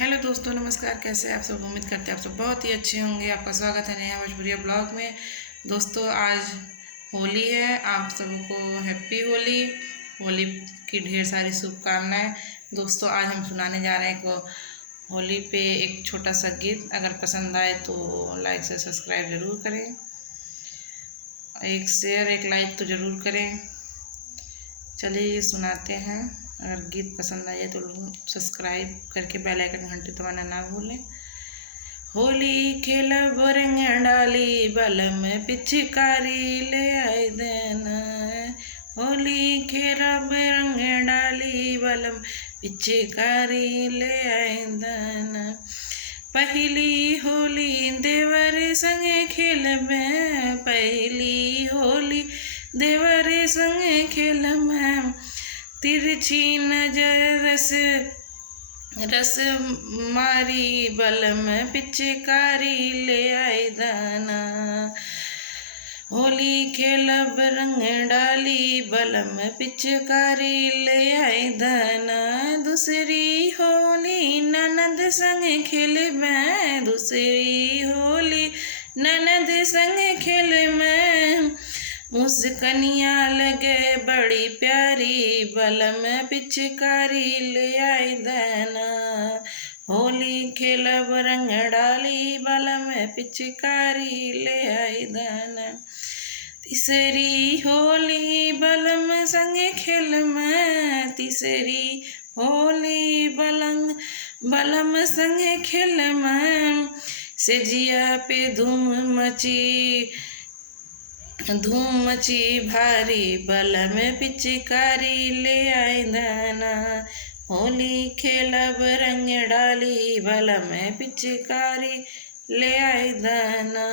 Hello दोस्तों, नमस्कार। कैसे हैं आप सब? उम्मीद करते हैं आप सब बहुत ही अच्छे होंगे। आपका स्वागत है नया भोजपुरिया ब्लॉग में। दोस्तों, आज होली है। आप सबको हैप्पी होली। होली की ढेर सारी शुभकामनाएं। दोस्तों, आज हम सुनाने जा रहे हैं होली पे एक छोटा सा गीत। अगर पसंद आए तो लाइक से सब्सक्राइब ज़रूर करें, एक शेयर एक लाइक तो ज़रूर करें। चलिए ये सुनाते हैं। अगर गीत पसंद आए तो सब्सक्राइब करके बेल आइकन घंटी दबाना ना भूलें। होली खेलब रंग डाली बलम पिचकारी ले आए देना। होली खेलब रंग डाली बलम पिचकारी ले आए देना। पहली होली देवर संगे खेलबे, पहली होली देवर संगे खेलबे। तिरछी नजर रस मारी बलम पिचकारी ले आए दाना। होली खेलब रंग डाली बलम पिचकारी ले आए दाना। दूसरी होली ननद संग खेलबे, दूसरी होली ननद संग खेलबे। मुस्कनिया लगे बड़ी प्यारी बलम पिचकारी ले आई देना। होली खेलब रंग डाली बलम पिचकारी ले आई देना। तीसरी होली बलम संगे खेलम, तीसरी होली बलम संगे खेलम। सेजिया पे धूम मची भारी बलम पिचकारी ले आए दाना। होली खेलब रंग डाली बलम पिचकारी ले आए दाना।